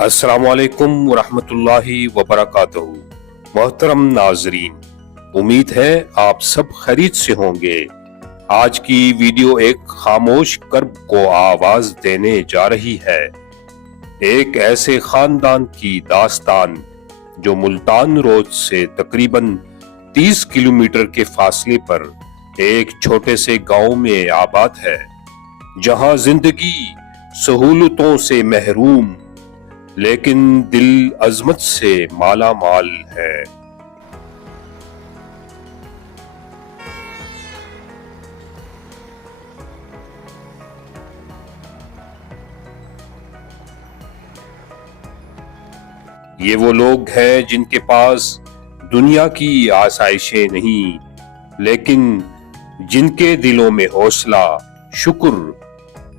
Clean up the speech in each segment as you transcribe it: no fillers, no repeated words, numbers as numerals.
अस्सलाम वालेकुम वरहमतुल्लाहि वबरकातुहू। मोहतरम नाजरीन, उम्मीद है आप सब खैरियत से होंगे। आज की वीडियो एक खामोश कर्ब को आवाज देने जा रही है। एक ऐसे खानदान की दास्तान जो मुल्तान रोड से तकरीबन 30 किलोमीटर के फासले पर एक छोटे से गांव में आबाद है, जहां जिंदगी सहूलतों से महरूम लेकिन दिल अजमत से माला माल है। ये वो लोग हैं जिनके पास दुनिया की आसाइशें नहीं, लेकिन जिनके दिलों में हौसला, शुक्र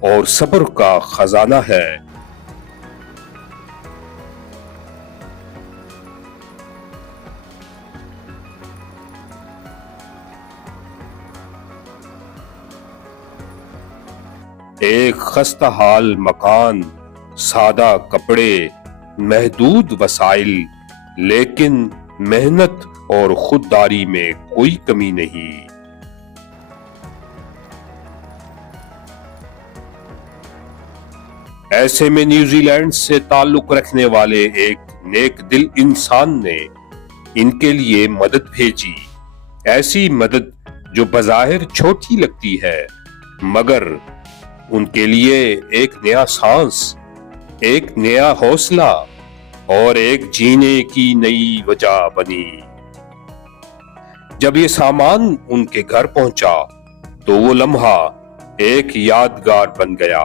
और सब्र का खजाना है। एक खस्ता हाल मकान, सादा कपड़े, महदूद वसाइल, लेकिन मेहनत और खुददारी में कोई कमी नहीं। ऐसे में न्यूजीलैंड से ताल्लुक रखने वाले एक नेक दिल इंसान ने इनके लिए मदद भेजी। ऐसी मदद जो बज़ाहिर छोटी लगती है, मगर उनके लिए एक नया सांस, एक नया हौसला और एक जीने की नई वजह बनी। जब ये सामान उनके घर पहुंचा तो वो लम्हा एक यादगार बन गया।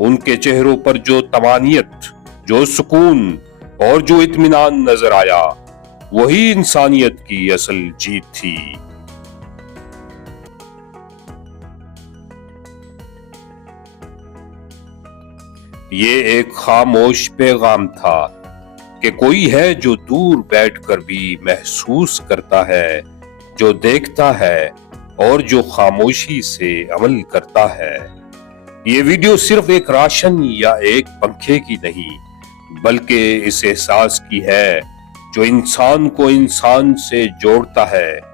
उनके चेहरों पर जो तमानियत, जो सुकून और जो इत्मीनान नजर आया, वही इंसानियत की असल जीत थी। ये एक खामोश पैगाम था कि कोई है जो दूर बैठकर भी महसूस करता है, जो देखता है और जो खामोशी से अमल करता है। ये वीडियो सिर्फ एक राशन या एक पंखे की नहीं, बल्कि इस एहसास की है जो इंसान को इंसान से जोड़ता है।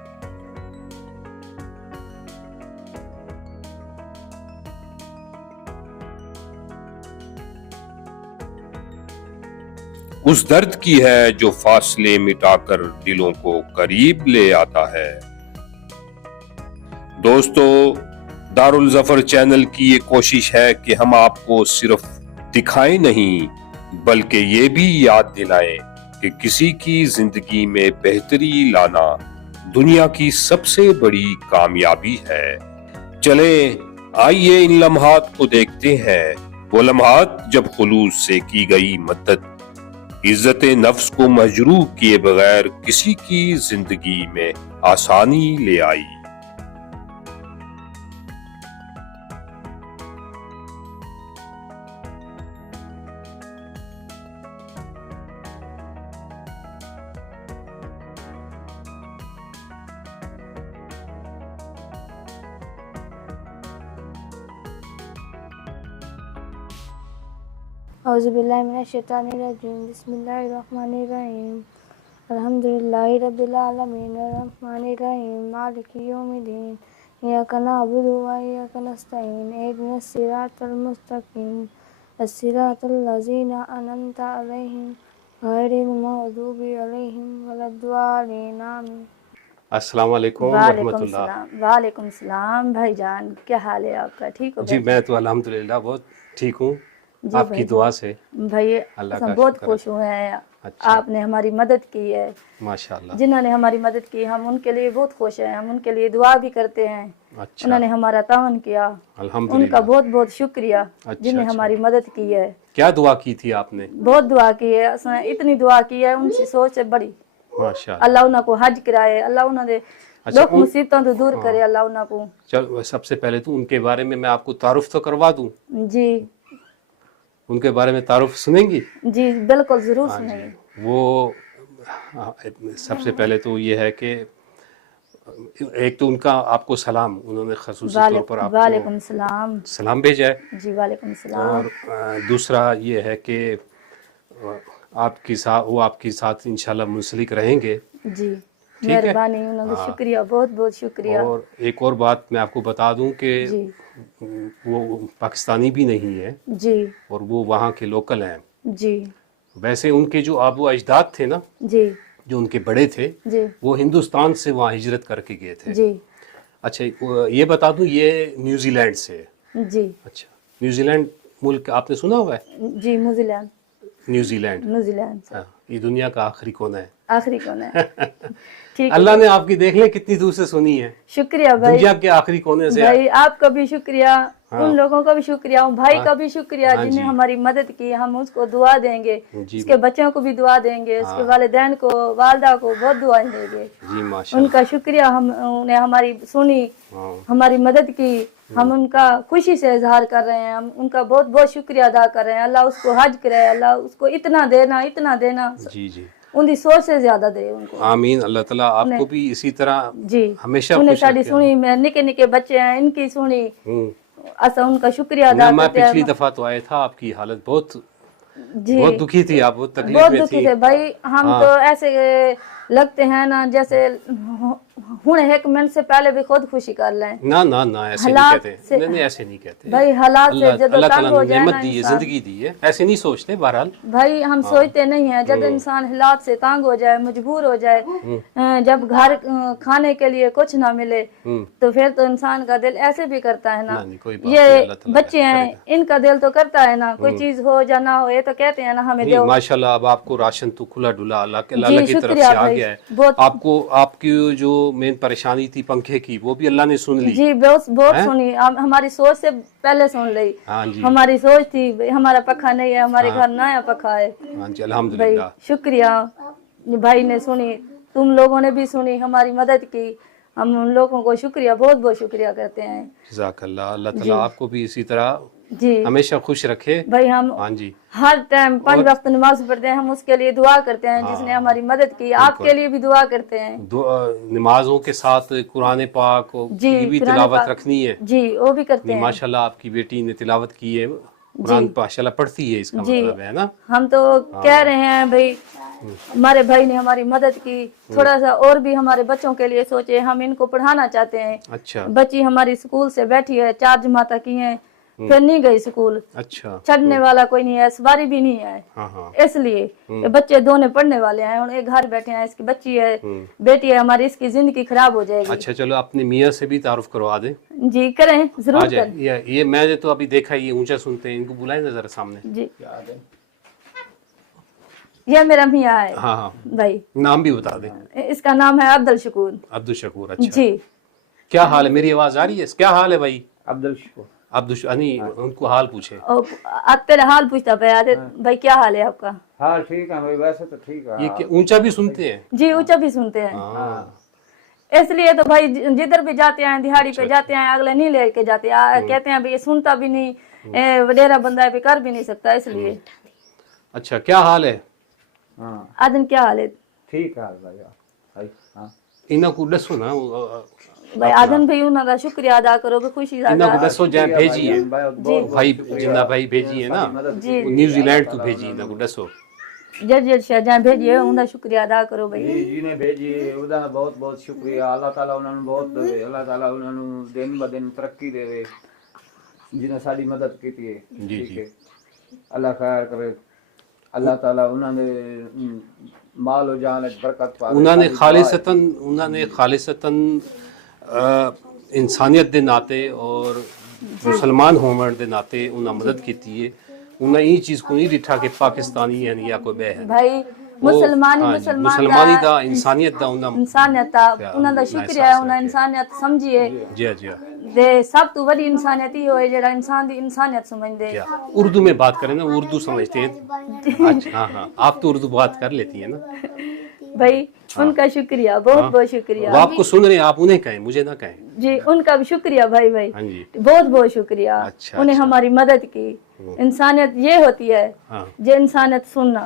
उस दर्द की है जो फासले मिटाकर दिलों को करीब ले आता है। दोस्तों, दारुल ज़फर चैनल की ये कोशिश है कि हम आपको सिर्फ दिखाएं नहीं, बल्कि ये भी याद दिलाएं कि किसी की जिंदगी में बेहतरी लाना दुनिया की सबसे बड़ी कामयाबी है। चलें, आइए इन लम्हात को देखते हैं, वो लम्हात जब खुलूस से की गई मदद इज्जत नफ्स को मजरूह किए बगैर किसी की जिंदगी में आसानी ले आई। औज़ुबिल्लाहि मिनश्शैतानिर्रजीम बिस्मिल्लाहिर्रहमानिर्रहीम अल्हम्दुलिल्लाहि रब्बिल आलमीन अर्रहमानिर्रहीम मालिकि यौमिद्दीन इय्याका नअबुदु व इय्याका नस्तईन इहदिनस सिरातल मुस्तकीम अस्सिरातल लज़ीना अनअमता अलैहिम गैरिल मग़दूबि अलैहिम वलद्दालिन आमीन। अस्सलाम वालेकुम रहमतुल्लाह। वालेकुम सलाम भाईजान, क्या हाल है आपका? ठीक हो? जी मैं तो अल्हम्दुलिल्लाह बहुत ठीक हूँ, आपकी दुआ से। भाई अल्लाह हम का बहुत शुक्र खुश हुए हैं। अच्छा। आपने हमारी मदद की है। माशाल्लाह। जिन्होंने हमारी मदद की, हम उनके लिए बहुत खुश हैं। हम उनके लिए दुआ भी करते हैं। अच्छा। उन्होंने हमारा तावन किया, अल्हम्दुलिल्लाह। उनका बहुत बहुत शुक्रिया। अच्छा, जिन्हें अच्छा। हमारी मदद की है। क्या दुआ की थी आपने? बहुत दुआ की है, उसने इतनी दुआ की है, उनकी सोच है बड़ी। माशाल्लाह। अल्लाह उन्हें को हज कराए, अल्लाह उन्हें अच्छा, दुख मुसीबतों तो दूर करे, अल्लाह उन्हें को। चलो सबसे पहले तो उनके बारे में मैं आपको तारुफ तो करवा दूं। जी उनके बारे में तारुफ सुनेंगी? जी बिल्कुल, जरूर हाँ जी। सुनाइए। वो सबसे पहले तो ये है कि एक तो उनका आपको सलाम, उन्होंने खसूसी तौर पर आपको वालेकुम सलाम। सलाम भेजा है। जी वालेकुम सलाम। और दूसरा ये है कि आपकी साथ वो आपके साथ इंशाल्लाह मुंसलिक रहेंगे। जी ठीक है। मेहरबानी उन्होंने शुक्रिया बहुत बहुत शुक्रिया और एक और बात मैं आपको बता दूं कि जी वो पाकिस्तानी भी नहीं है जी और वो वहाँ के लोकल हैं। जी वैसे उनके जो आबू अजदाद थे ना, जी जो उनके बड़े थे, जी वो हिंदुस्तान से वहाँ हिजरत करके गए थे। जी अच्छा, ये बता दूं ये न्यूजीलैंड से है। जी अच्छा, न्यूजीलैंड मुल्क आपने सुना हुआ है? जी न्यूजीलैंड न्यूजीलैंड, न्यूजीलैंड से हाँ, ये दुनिया का आखिरी कोना है। आखिरी कौन है? ठीक है अल्लाह ने आपकी देख ले कितनी दूर से सुनी है, शुक्रिया भाई दुनिया के आखिरी कोने से। भाई आपका भी शुक्रिया हाँ। उन लोगों का भी शुक्रिया भाई हाँ। का भी शुक्रिया हाँ जिन्हें जी। हमारी मदद की हम उसको दुआ देंगे जी उसके बच्चों को भी दुआ देंगे उसके वालिदैन को वालदा को बहुत दुआएं देंगे जी माशाल्लाह। उनका शुक्रिया हम उन्हें हमारी सुनी हाँ। हमारी मदद की हम उनका खुशी से इजहार कर रहे हैं हम उनका बहुत बहुत शुक्रिया अदा कर रहे हैं अल्लाह उसको हज करे अल्लाह उसको इतना देना जी जी उनकी सोच से ज्यादा दे उनको आमीन। अल्लाह ताला आपको भी इसी तरह जी हमेशा उन्हें खुश साड़ी रखे। सुनी मैं निके निके बच्चे हैं इनकी सुनी हम्म। असा उनका शुक्रिया अदा मैं करते पिछली हैं दफा तो आया था, आपकी हालत बहुत जी बहुत दुखी थी, आप बहुत तकलीफ बहुत में दुखी थी। थे भाई हम हाँ। तो ऐसे लगते हैं ना जैसे हुण एक मिनट से पहले भी खुद खुशी कर लें ना ना ना ऐसे नहीं हालात कहते, से- नहीं नहीं ऐसे नहीं कहते। भाई हालात से अल्लाह जब अल्लाह तंग ताला हो ने जाए नेमत ना दी है, इंसान जिंदगी दी है, ऐसे नहीं सोचते। बहरहाल भाई हम सोचते नहीं है जब इंसान हालात से तंग हो जाए मजबूर हो जाए जब घर खाने के लिए कुछ ना मिले तो फिर तो इंसान का दिल ऐसे भी करता है ना नहीं, कोई बात नहीं, ये अल्लाह ताला बच्चे हैं इनका दिल तो करता है ना कोई चीज हो या ना हो ये तो कहते हैं ना हमें नहीं दो माशाल्लाह। अब आपको राशन तो खुला डुला अल्लाह जी, की तरफ शुक्रिया से आ भाई, गया है। बहुत- आपको आपकी जो मेन परेशानी थी पंखे की, वो भी अल्लाह ने सुन ली। जी बहुत बहुत हैं? सुनी हमारी सोच से पहले सुन ली हाँ जी, हमारी सोच थी भाई, हमारा पखा नहीं है हमारे घर नया पखा है हाँ जी, भाई अल्हम्दुलिल्लाह। शुक्रिया भाई ने सुनी तुम लोगों ने भी सुनी हमारी मदद की हम उन लोगों को शुक्रिया बहुत बहुत शुक्रिया करते हैं जज़ाकल्लाह। अल्लाह ताला आपको भी इसी तरह जी हमेशा खुश रखे। भाई हम हाँ जी, हर टाइम 5 वक्त नमाज पढ़ते हैं हम उसके लिए दुआ करते हैं जिसने हमारी मदद की आपके लिए भी दुआ करते हैं नमाजों के साथ कुरान पाक जी, की भी कुरान तिलावत पाक। रखनी है। जी वो भी करते नहीं हैं माशाल्लाह, आपकी बेटी ने तिलावत की है, कुरान माशाल्लाह पढ़ती है, इसका जी। मतलब है ना। हम तो कह रहे हैं भाई हमारे भाई ने हमारी मदद की थोड़ा सा और भी हमारे बच्चों के लिए सोचे हम इनको पढ़ाना चाहते हैं अच्छा बच्ची हमारी स्कूल से बैठी है 4 जमाता की है फिर नहीं गई स्कूल अच्छा, छड़ने वाला कोई नहीं है सवारी भी नहीं है हाँ हाँ, इसलिए ये बच्चे दोनों पढ़ने वाले हैं और एक घर बैठे हैं इसकी बच्ची है बेटी है हमारी इसकी जिंदगी खराब हो जाएगी अच्छा चलो अपने मियाँ से भी तारुफ करवा दे। जी करें आ जरूर जाए, करें ये मैंने तो अभी देखा, ये ऊंचा सुनते हैं, इनको बुलाए ना जरा सामने। जी ये मेरा मियाँ है हाँ हाँ, भाई नाम भी बता दे। इसका नाम है अब्दुल शकूर अब्दुल शकूर। अच्छा, जी क्या हाल है? मेरी आवाज आ रही है? क्या हाल है भाई? अब्दुल शकूर नहीं, उनको हाल पूछे। आप तेरा हाल पूछता भाई आदे भाई क्या हाल है आपका हाँ ठीक है भाई वैसे तो ठीक है ये क्या ऊंचा भी सुनते हैं? जी ऊंचा भी सुनते हैं हाँ, इसलिए तो भाई जिधर भी जाते हैं दिहाड़ी पे जाते हैं अगले नहीं लेके जाते कहते हैं भाई ये सुनता भी नहीं वडेरा बंदा है कर भी नहीं सकता इसलिए अच्छा क्या हाल है? हाँ आदन क्या हाल है ठीक है भाई हाँ इन्हों को दसो ना, भाई आदन भाई उन्हों का शुक्रिया अदा करो भी खुशी इन्हों को दसो जै भेजी है जी भाई, जिन्ना भाई भेजी है ना जी न्यूजीलैंड तो भेजी, इन्हों को दसो। जड़ शाहजहां भेजिए उनका शुक्रिया अदा करो भाई जी ने भेजी ਉਹਦਾ ਬਹੁਤ ਬਹੁਤ ਸ਼ੁਕਰੀਆ ਅੱਲਾਹ ਤਾਲਾ ਉਹਨਾਂ ਨੂੰ ਬਹੁਤ ਦੇਵੇ ਅੱਲਾਹ ਤਾਲਾ ਉਹਨਾਂ ਨੂੰ ਦਿਨ ਬ ਦਿਨ ਤਰੱਕੀ ਦੇਵੇ ਜਿਨ੍ਹਾਂ ਸਾਡੀ ਮਦਦ ਕੀਤੀ ਹੈ ਜੀ, ਠੀਕ ਜੀ। ਹੈ ਅੱਲਾਹ ਖੈਰ ਕਰੇ ਅੱਲਾਹ ਤਾਲਾ ਉਹਨਾਂ ਦੇ ਮਾਲ ਹੋ ਜਾਨ ਵਿੱਚ ਬਰਕਤ ਪਾਵੇ उन्होंने खालिसतन इंसानियत के नाते और मुसलमान होने के नाते उन्हें मदद की है। उन्हें ये चीज को नहीं दिखा कि पाकिस्तानी है या कोई बह है। भाई मुसलमानी मुसलमानी दा इंसानियत दा उन्हें इंसानियत दा उन्हां दा शुक्रिया है उन्हां इंसानियत समझिए जी हाँ, जी हाँ। दे सब तो बड़ी इंसानियत ही होए जेड़ा इंसान दी इंसानियत समझदे क्या उर्दू में बात करें ना, उर्दू समझते हैं। अच्छा हाँ हाँ, आप तो उर्दू बात कर लेती है ना। भाई उनका शुक्रिया बहुत बहुत शुक्रिया वो आपको सुन रहे हैं, आप उन्हें कहें, मुझे ना कहें। जी उनका भी शुक्रिया भाई भाई हाँ जी, बहुत बहुत शुक्रिया अच्छा, उन्हें अच्छा। हमारी मदद की इंसानियत ये होती है हाँ जो इंसानियत सुनना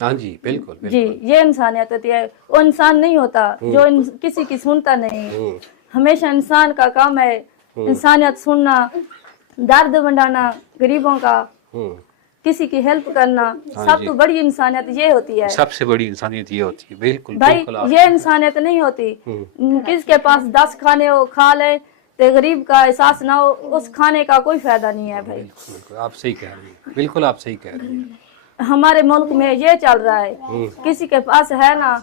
हाँ जी, बिल्कुल जी बिल्कुल। ये इंसानियत होती है वो इंसान नहीं होता जो किसी की सुनता नहीं हमेशा इंसान का काम है इंसानियत सुनना दर्द बंटाना गरीबों का किसी की हेल्प करना, सब तो बड़ी इंसानियत ये होती है सबसे बड़ी इंसानियत ये होती है। बिल्कुल भाई, बिल्कुल आप ये इंसानियत नहीं होती। किसके पास 10 खाने हो खा ले तो गरीब का एहसास ना हो, उस खाने का कोई फायदा नहीं है भाई। बिल्कुल आप सही कह रही हैं, बिल्कुल आप सही कह रही हैं। हमारे मुल्क में ये चल रहा है, किसी के पास है ना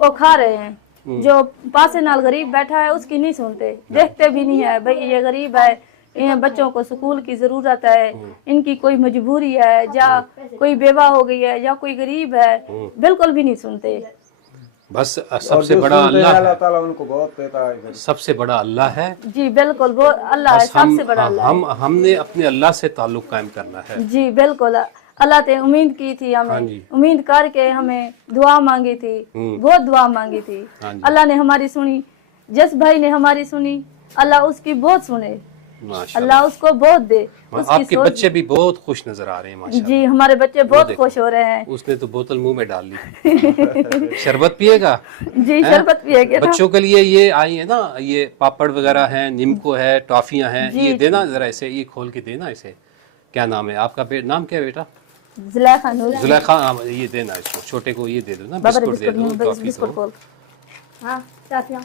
वो खा रहे हैं, जो पासे नाल गरीब बैठा है उसकी नहीं सुनते, देखते भी नहीं है भाई ये गरीब है, इन बच्चों को स्कूल की जरूरत है, इनकी कोई मजबूरी है, या कोई बेवा हो गई है, या कोई गरीब है, बिल्कुल भी नहीं सुनते। बस सबसे बड़ा अल्लाह अल्लाह है, ताला उनको बहुत देता है। सबसे बड़ा अल्लाह है। जी बिल्कुल, वो अल्लाह है, बस हम सबसे बड़ा अल्लाह है। हमने अपने अल्लाह से ताल्लुक कायम करना है। जी बिल्कुल, अल्लाह ने उम्मीद की थी हाँ हमें, जी। उम्मीद करके हमें दुआ मांगी थी, बहुत दुआ मांगी थी, हाँ जी। अल्लाह ने हमारी सुनी। जिस भाई ने हमारी सुनी अल्लाह उसकी बहुत सुने, माशाल्लाह। अल्लाह उसको बहुत दे। उसकी आपके सोच- बच्चे भी बहुत खुश नजर आ रहे हैं माशाल्लाह। जी हमारे बच्चे बहुत देखो। खुश हो रहे हैं। उसने तो बोतल मुंह में डाल ली। शरबत पिएगा? जी शरबत पिएगा ना। बच्चों के लिए ये आई है ना, ये पापड़ वगैरह हैं, निम्को है, टॉफियां हैं, जी, ये देना जरा, इसे ये खोल के देना इसे। क्या नाम है आपका? नाम क्या है बेटा? जुलेखा नूर। जुलेखा। ये देना इसको, छोटे को ये दे दो ना, बाबर बिस्कुट दे दो, टॉफी बिस्कुट दो। खोल। हाँ चाचिया।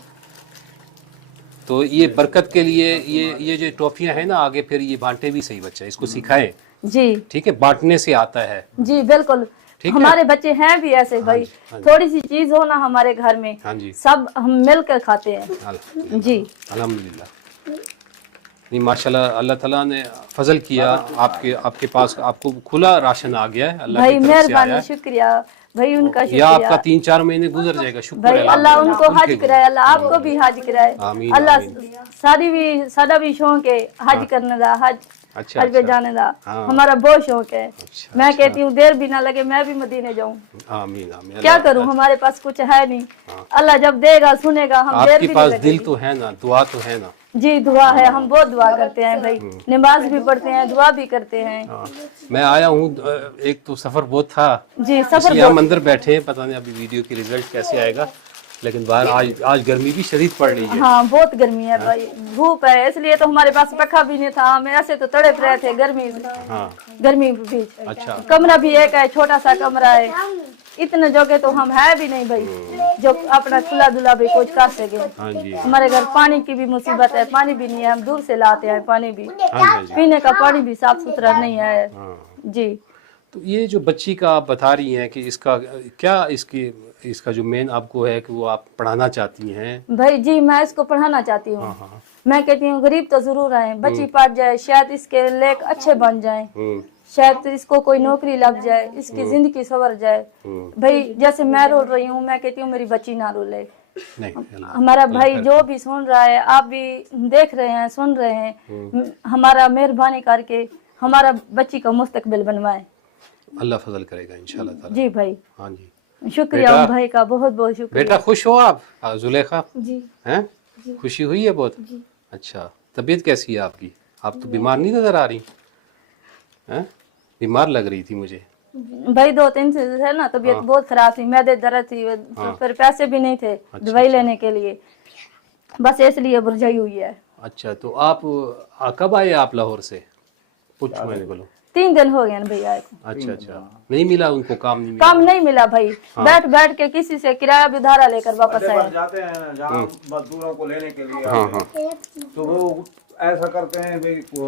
तो ये बरकत के लिए ये जो टॉफियां हैं ना, आगे फिर ये बांटे भी सही बच्चा, इसको सिखाएं। जी ठीक है, बांटने से आता है। जी बिल्कुल, ठीक है। हमारे बच्चे हैं भी ऐसे भाई, हाँ जी। थोड़ी सी चीज हो ना हमारे घर में हाँ जी। सब हम मिलकर खाते हैं। अल्हम्दुलिल्लाह। जी अल्हम्दुलिल्लाह। नहीं माशाल्लाह, अल्लाह ताला ने फजल किया, आपके पास आपको खुला राशन आ गया है, अल्लाह भाई की तरफ से आया मेहरबानी, है। शुक्रिया भाई उनका, या आपका शुक्रिया 3-4 महीने गुजर जाएगा। शुक्र भाई, है अल्लाह अल्हम्दुलिल्लाह। उनको हज उनके कराए, अल्लाह आपको भी हज कराए। आमीन, अल्लाह आमीन। सादा भी शौक है हज करने का, हज अच्छा, हज पे अच्छा। जाने का हाँ। हमारा बहुत शौक है। अच्छा, मैं अच्छा। कहती हूँ देर भी ना लगे मैं भी मदीने जाऊँ। आमीन आमीन। क्या अल्लाह- करूँ, हमारे पास कुछ है नहीं, हाँ। अल्लाह जब देगा सुनेगा, हम देर आपके भी पास नहीं दिल लगेगी। तो है ना, दुआ तो है ना। जी दुआ है, हम बहुत दुआ करते हैं भाई, नमाज भी पढ़ते हैं, दुआ भी करते हैं। हाँ। मैं आया हूँ, एक तो सफर बहुत था, जी सफर इसलिए हम बहुत- अंदर बैठे हैं, पता नहीं अभी वीडियो की रिजल्ट कैसे आएगा, लेकिन बाहर आज गर्मी भी शदीद पड़ रही है। हाँ बहुत गर्मी है भाई, धूप है, इसलिए तो हमारे पास पखा भी नहीं था, हम ऐसे तो तड़प रहे थे गर्मी से। हाँ गर्मी भी। अच्छा। कमरा भी एक है, छोटा सा कमरा है, इतने जगह तो हम है भी नहीं भाई जो अपना खुला दुला भी कुछ कर सके। हाँ जी। हमारे घर पानी की भी मुसीबत है, पानी भी नहीं है, हम दूर से लाते हैं पानी भी, हाँ जी। पीने का पानी भी साफ सुथरा नहीं है। हाँ। जी तो ये जो बच्ची का आप बता रही हैं कि इसका क्या, इसका जो मेन आपको है कि वो आप पढ़ाना चाहती हैं। भाई, जी मैं इसको पढ़ाना चाहती हाँ हूँ। हाँ। मैं कहती हूँ गरीब तो जरूर आए, बच्ची पढ़ जाए, शायद इसके लेख अच्छे बन जाएं, शायद इसको कोई नौकरी लग जाए, इसकी जिंदगी संवर जाए। भाई जैसे मैं रोल रही हूँ, मैं कहती हूँ मेरी बच्ची ना रोले। नहीं अल्लाह- हमारा भाई जो भी सुन रहा है, आप भी देख रहे हैं, सुन रहे हैं, हमारा मेहरबानी करके हमारा बच्ची का मुस्तकबिल बनवाए। अल्लाह फजल करेगा इंशाल्लाह ताला। जी भाई, हाँ जी। शुक्रिया बेटा- उन भाई का, बहुत बहुत शुक्रिया। बेटा खुश हो आप? जुलेखा जी हैं? खुशी हुई है बहुत? अच्छा, तबीयत कैसी है आपकी? आप तो बीमार नहीं नजर आ रही हैं? बीमार लग रही थी मुझे। भाई 2-3 से है ना तबीयत बहुत खराब थी, मैदे दर्द थी, फिर पैसे भी नहीं थे दवाई लेने के लिए, बस इसलिए बुरजाई हुई है। अच्छा, तो आप कब आए आप लाहौर से? कुछ महीने बोलो। 3 दिन हो गए ना भैया आए को। अच्छा अच्छा, नहीं मिला उनको, काम नहीं मिला? काम नहीं मिला भाई, बैठ बैठ के किसी से किराया भी धारा लेकर वापस अड्डे पर आए। जाते हैं जहाँ मजदूरों को लेने के लिए हाँ आते हाँ। हैं, तो वो ऐसा करते हैं भाई, वो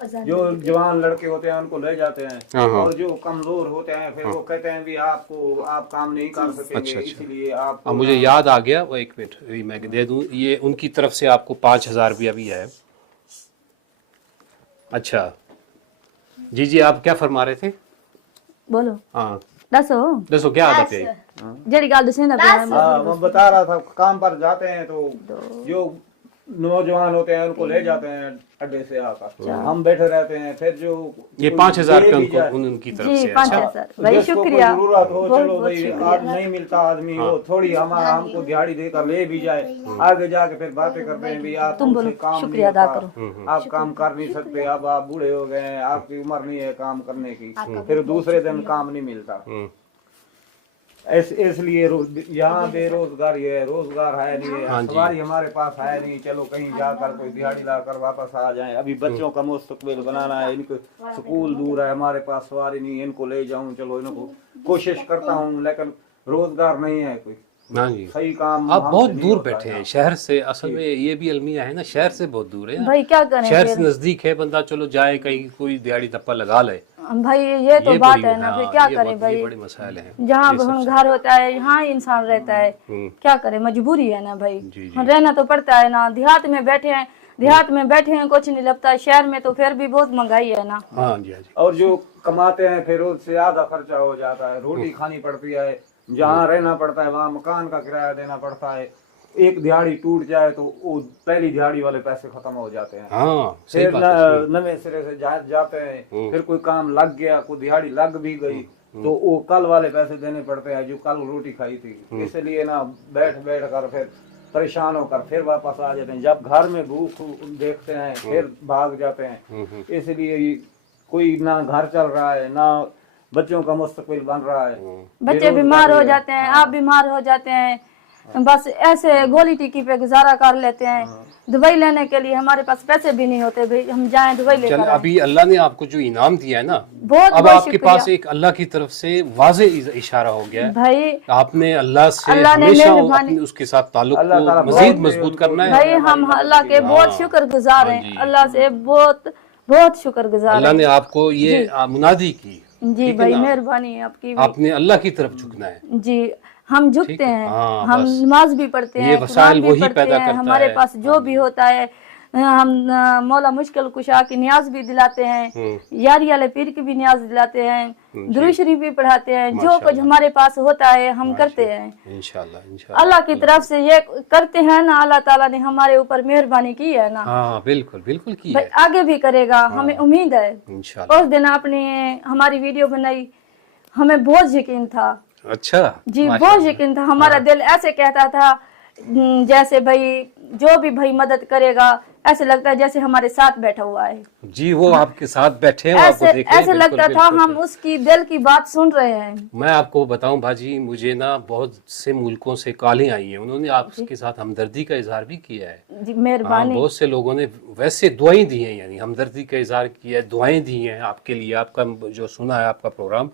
जो जवान लड़के होते हैं उनको ले जाते हैं, हाँ, हाँ। और जो कमजोर होते हैं फिर वो कहते हैं भी आप काम नहीं कर सकेंगे, अच्छा, अच्छा। इसलिए आप अब मुझे याद आ गया, वो एक मिनट अभी मैं दे दूं, ये उनकी तरफ से आपको 5,000 रुपया भी है। अच्छा जी जी, आप क्या फरमा रहे थे? बोलो हाँ दसो क्या आदत है? जड़ी गल दसे ना हाँ, मैं बता रहा था, काम पर जाते हैं तो जो नौजवान होते हैं उनको ले जाते हैं अड्डे से आकर, हम बैठे रहते हैं, फिर जो ये 5,000 ले रुपया भी जाए, उनकी तरफ जी से। 5,000 अच्छा, भाई जिसको कोई शुक्रिया, जरूरत हो, बहुत चलो बहुत भाई शुक्रिया। आज नहीं मिलता आदमी हो, थोड़ी हमारा हमको दिहाड़ी देकर ले भी जाए, आगे जाके फिर बातें करते हैं भी आप तुम बोलो, तुमसे काम नहीं शुक्रिया अदा होता, आप काम कर नहीं सकते, अब आप बूढ़े हो गए हैं, आपकी उम्र नहीं है काम करने की, फिर दूसरे दिन काम नहीं मिलता। इसलिए यहाँ बेरोजगारी है, रोजगार है नहीं है, सवारी हमारे पास है नहीं, चलो कहीं जाकर कोई दिहाड़ी लाकर वापस आ जाएं। अभी बच्चों का मुस्तकबिल बनाना है, इनको स्कूल दूर है, हमारे पास सवारी नहीं है, इनको ले जाऊं, चलो इनको कोशिश करता हूँ, लेकिन रोजगार नहीं है कोई हाँ जी। सही काम। आप बहुत हमसे नहीं दूर होता बैठे हैं यहाँ। शहर से, असल में ये भी अलमिया है ना, शहर से बहुत दूर है ना। भाई क्या करें शहर फिर? से नजदीक है, बंदा चलो जाए कहीं कोई दिहाड़ी तप्पा लगा ले, भाई ये तो बात है ना, फिर क्या ये करें भाई? ये बड़े मसाइल हैं। जहाँ हम घर होता है यहाँ इंसान रहता है, क्या करे, मजबूरी है ना भाई, रहना तो पड़ता है ना। देहात में बैठे हैं, देहात में बैठे हैं कुछ नहीं लगता, शहर में तो फिर भी बहुत महंगाई है ना। हाँ जी, हाँ जी। और जो कमाते हैं फिर उससे ज्यादा खर्चा हो जाता है, रोटी खानी पड़ती है, जहाँ रहना पड़ता है वहाँ मकान का किराया देना पड़ता है, एक दिहाड़ी टूट जाए तो वो पहली दिहाड़ी वाले पैसे खत्म हो जाते हैं। हाँ सही फिर बात है। नवे सिरे से जाते हैं, फिर कोई काम लग गया, कोई दिहाड़ी लग भी गई तो वो कल वाले पैसे देने पड़ते हैं जो कल रोटी खाई थी। इसलिए ना बैठ कर फिर परेशान होकर फिर वापस आ जाते हैं, जब घर में भूख देखते हैं फिर भाग जाते हैं। इसलिए कोई ना घर चल रहा है, ना बच्चों का मुस्तकबिल बन रहा है। बच्चे बीमार हो जाते हैं, आप बीमार हो जाते हैं, बस ऐसे गोली टिकी पे गुजारा कर लेते हैं। दवाई लेने के लिए हमारे पास पैसे भी नहीं होते भाई, हम जाएं दवाई चल लेकर आएं। अभी अल्लाह ने आपको जो इनाम दिया है ना, बहुत अब बहुत आपके शुक्रिया पास एक अल्लाह की तरफ से वाज़े इशारा हो गया है। भाई। आपने अल्लाह से अल्लाह ने हमेशा मेहरबानी- अपने उसके साथ ताल्लुक अल्लाह ताला को मजीद बहुत मजबूत करना है। भाई हम अल्लाह के बहुत शुक्रगुजार हैं, अल्लाह से बहुत बहुत शुक्रगुजार अल्लाह ने हैं। आपको ये मुनादी की, जी भाई मेहरबानी है आपकी भी। आपने अल्लाह की तरफ झुकना है। जी हम झुकते हैं, हाँ, हम बस। नमाज भी पढ़ते ये हैं, वसाइल कुरान भी वही पढ़ते पैदा हैं, करता हमारे है। पास जो भी होता है हम मौला मुश्किल कुशा की न्याज भी दिलाते हैं, यारी वाले पीर की भी न्याज दिलाते हैं, दुरूद शरीफ भी पढ़ाते हैं, जो कुछ हमारे पास होता है हम करते हैं। इंशाल्लाह इंशाल्लाह अल्लाह की तरफ से ये करते हैं ना, अल्लाह ताला ने हमारे ऊपर मेहरबानी की है ना, हाँ बिल्कुल बिल्कुल की भाई है आगे भी करेगा, हमें उम्मीद है। इंशाल्लाह। उस दिन आपने हमारी वीडियो बनाई, हमें बहुत यकीन था अच्छा जी, बहुत यकीन था, हमारा दिल ऐसे कहता था जैसे भाई जो भी भाई मदद करेगा, ऐसे लगता है जैसे हमारे साथ बैठा हुआ है जी, वो आपके साथ बैठे हैं, वो आपको ऐसे देख रहे हैं। ऐसे बिल्कुल, लगता था बिल्कुल, हम उसकी दिल की बात सुन रहे हैं। मैं आपको बताऊं भाजी, मुझे ना बहुत से मुल्कों से कॉलें आई हैं, उन्होंने आपके साथ हमदर्दी का इजहार भी किया है। जी हाँ, मेहरबानी। बहुत से लोगों ने वैसे दुआएं दी हैं, यानी हमदर्दी का इजहार किया है, दुआएं दी हैं आपके लिए। आपका जो सुना है आपका प्रोग्राम,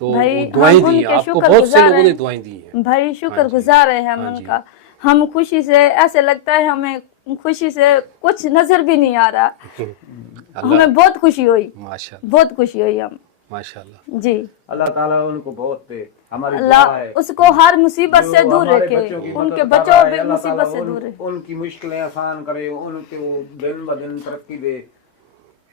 तो भाई वो दुआएं हम दी हैं उनके आपको, बहुत से शुक्रगुजार लोगों ने हैं। दुआएं दी हैं। भाई शुक्रगुजार है हम उनका, हम खुशी से, ऐसे लगता है हमें खुशी से कुछ नजर भी नहीं आ रहा, हमें बहुत खुशी हुई, माशाल्लाह बहुत खुशी हुई हम माशाल्लाह। जी। अल्लाह ताला उनको बहुत दे, हमारी दुआ अल्लाह है उसको हर मुसीबत से जो दूर हमारे रखे, बच्चों की उनके मदद कर बच्चों रहा है, भी अल्लाह मुसीबत ताला से दूर रहे। उनकी मुश्किलें आसान करे, उनके वो दिन ब दिन तरक्की दे,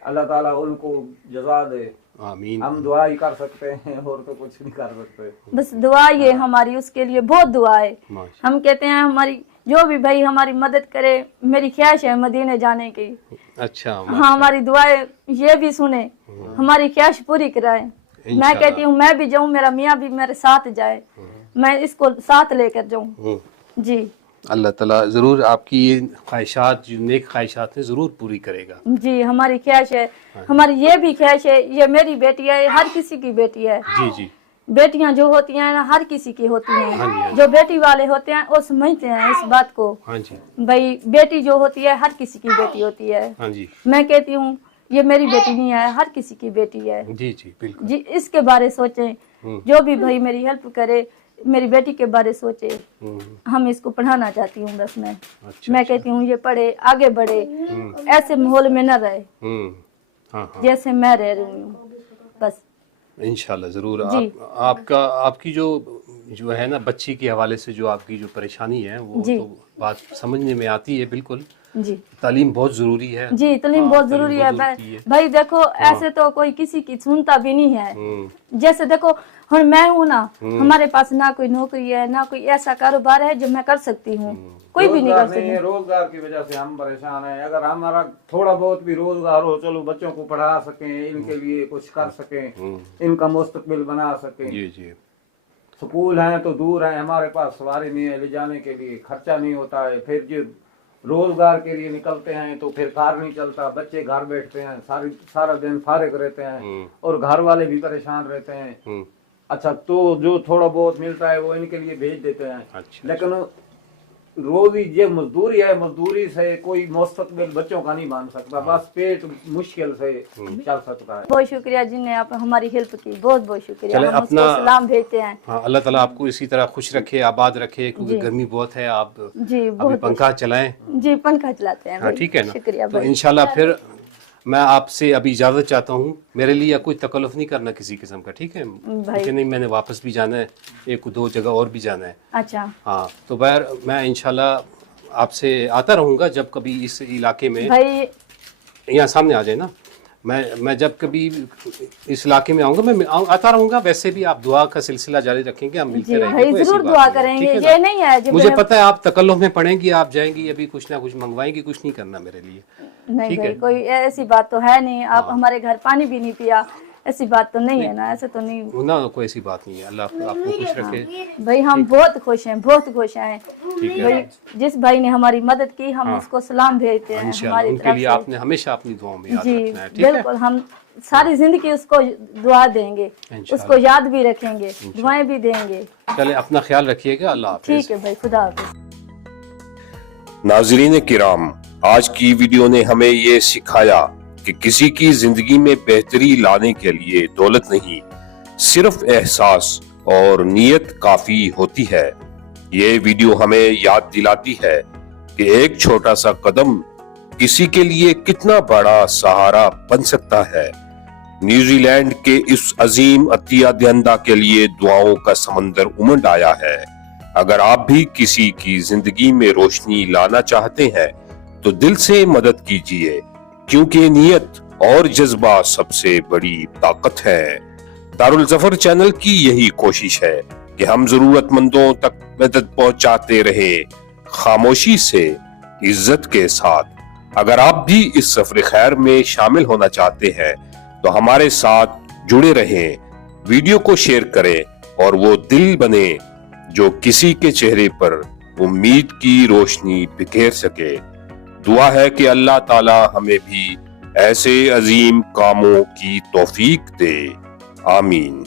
अल्लाह ताला उनको जजा दे। आमीन। हम दुआ ही कर सकते हैं और तो कुछ नहीं कर सकते। बस दुआ ये हमारी उसके लिए बहुत दुआ है। माशा- हम कहते हैं हमारी जो भी भाई हमारी मदद करे, मेरी ख्वाहिश है मदीने जाने की। अच्छा हाँ हमारी दुआएं ये भी सुने, हमारी ख्वाहिश पूरी कराए। मैं कहती हूँ मैं भी जाऊँ, मेरा मियाँ भी मेरे साथ जाए, मैं इसको साथ लेकर जाऊँ। जी अल्लाह ताला जरूर आपकी ये ख्वाहिशात, जो नेक ख्वाहिशात हैं, जरूर पूरी करेगा। जी हमारी ख्वाहिश है, हमारी ये भी ख्वाहिश है, ये मेरी बेटी है, हर किसी की बेटी है। जी जी बेटियां जो होती हैं ना हर किसी की होती हाँ जी, हाँ हैं, जी। जो बेटी वाले होते हैं वो समझते हैं इस बात को। हाँ जी भाई बेटी जो होती है हर किसी की बेटी होती है। हाँ जी मैं कहती हूँ ये मेरी बेटी नहीं है, हर किसी की बेटी है। जी जी बिल्कुल। जी इसके बारे सोचें, जो भी भाई मेरी हेल्प करे, मेरी बेटी के बारे सोचे। हम इसको पढ़ाना चाहती हूँ बस मैं। अच्छा, मैं कहती हूँ ये पढ़े, आगे बढ़े, ऐसे माहौल में न रहे हाँ हाँ जैसे मैं रह रही हूँ। बस इंशाल्लाह जरूर। जी। आपका आपकी जो है ना बच्ची के हवाले से जो आपकी जो परेशानी है वो जी। तो बात समझने में आती है बिल्कुल। जी तालीम बहुत जरूरी है। जी तालीम हाँ, बहुत जरूरी है बहुत ज़रूरी है। भाई देखो ऐसे तो कोई किसी की सुनता भी नहीं है। जैसे देखो और मैं हूँ ना, हमारे पास ना कोई नौकरी है, ना कोई ऐसा कारोबार है जो मैं कर सकती हूँ, कोई भी नहीं कर रोजगार नहीं है, सकती। रोजगार की वजह से हम परेशान हैं। अगर हमारा थोड़ा बहुत भी रोजगार हो, चलो बच्चों को पढ़ा सकें, इनके लिए कुछ कर सकें, इनका मुस्तकबिल बना सकें। जी जी स्कूल हैं तो दूर हैं, हमारे पास सवारी नहीं है, ले जाने के लिए खर्चा नहीं होता है। फिर जो रोजगार के लिए निकलते हैं तो फिर कार नहीं चलता, बच्चे घर बैठते हैं, सारा दिन फारिग रहते हैं और घर वाले भी परेशान रहते हैं। अच्छा तो जो थोड़ा बहुत मिलता है वो इनके लिए भेज देते हैं। अच्छा। लेकिन रोजी ये मजदूरी है, मजदूरी से कोई मुस्तकबिल बच्चों का नहीं बन सकता, बस पेट मुश्किल से चल सकता है। बहुत शुक्रिया जिनने आप हमारी हेल्प की, बहुत बहुत शुक्रिया। चले हम उसको अपना- सलाम भेजते हैं। हाँ, अल्लाह ताला आपको इसी तरह खुश रखे, आबाद रखे, क्योंकि जी। गर्मी बहुत है। आप जी अभी बहुत पंखा चलाएं। जी पंखा चलाते हैं हाँ भाई। ठीक है ना। शुक्रिया तो भाई। इंशाल्लाह फिर मैं आपसे अभी इजाज़त चाहता हूँ। मेरे लिए कोई तकल्लुफ़ नहीं करना किसी किस्म का, ठीक है? क्योंकि नहीं, मैंने वापस भी जाना है, एक दो जगह और भी जाना है। अच्छा हाँ, तो बहर मैं इंशाल्लाह आपसे आता रहूँगा जब कभी इस इलाके में, भाई यहाँ सामने आ जाए ना। मैं जब कभी इस इलाके में आऊँगा, मैं आता रहूँगा। वैसे भी आप दुआ का सिलसिला जारी रखेंगे, हम मिलते जी रहेंगे। भाई कोई ऐसी जरूर बात दुआ नहीं है, करेंगे। ठीक है ना? ये नहीं है जो मुझे पता है आप तकल्लुफ़ में पड़ेंगी, आप जाएंगी अभी कुछ ना कुछ मंगवाएंगी, कुछ नहीं करना मेरे लिए। नहीं ठीक भाई है। कोई ऐसी बात तो है नहीं। आप हमारे घर पानी भी नहीं पिया, ऐसी बात तो नहीं है ना, ऐसे तो नहीं। ना कोई ऐसी बात नहीं है। अल्लाह आपको खुश रखे। भाई हम बहुत खुश हैं, बहुत खुश हैं। ठीक है। भाई जिस भाई ने हमारी मदद की हम उसको सलाम भेजते हैं इंशाल्लाह हमारी उनके तरफ लिए से। आपने हमेशा अपनी दुआओं में याद जी रखना है, ठीक है? बिल्कुल, हम सारी जिंदगी उसको दुआ देंगे, इंशाल्लाह। उसको याद भी रखेंगे, दुआएं भी देंगे। चले अपना ख्याल रखिएगा। अल्लाह हाफिज़। ठीक है भाई, खुदा हाफिज। नाजरीन किराम, आज की वीडियो ने हमें ये सिखाया कि किसी की जिंदगी में बेहतरी लाने के लिए दौलत नहीं, सिर्फ एहसास और नियत काफी होती है। ये वीडियो हमें याद दिलाती है कि एक छोटा सा कदम किसी के लिए कितना बड़ा सहारा बन सकता है। न्यूजीलैंड के इस अजीम अतिया दहिंदा के लिए दुआओं का समंदर उमड़ आया है। अगर आप भी किसी की जिंदगी में रोशनी लाना चाहते हैं तो दिल से मदद कीजिए, क्योंकि नियत और जज्बा सबसे बड़ी ताकत है। दारुल जफर चैनल की यही कोशिश है कि हम जरूरतमंदों तक मदद पहुंचाते रहे, खामोशी से, इज्जत के साथ। अगर आप भी इस सफर खैर में शामिल होना चाहते हैं तो हमारे साथ जुड़े रहें, वीडियो को शेयर करें और वो दिल बने जो किसी के चेहरे पर उम्मीद की रोशनी बिखेर सके। दुआ है कि अल्लाह ताला हमें भी ऐसे अजीम कामों की तौफीक दे। आमीन।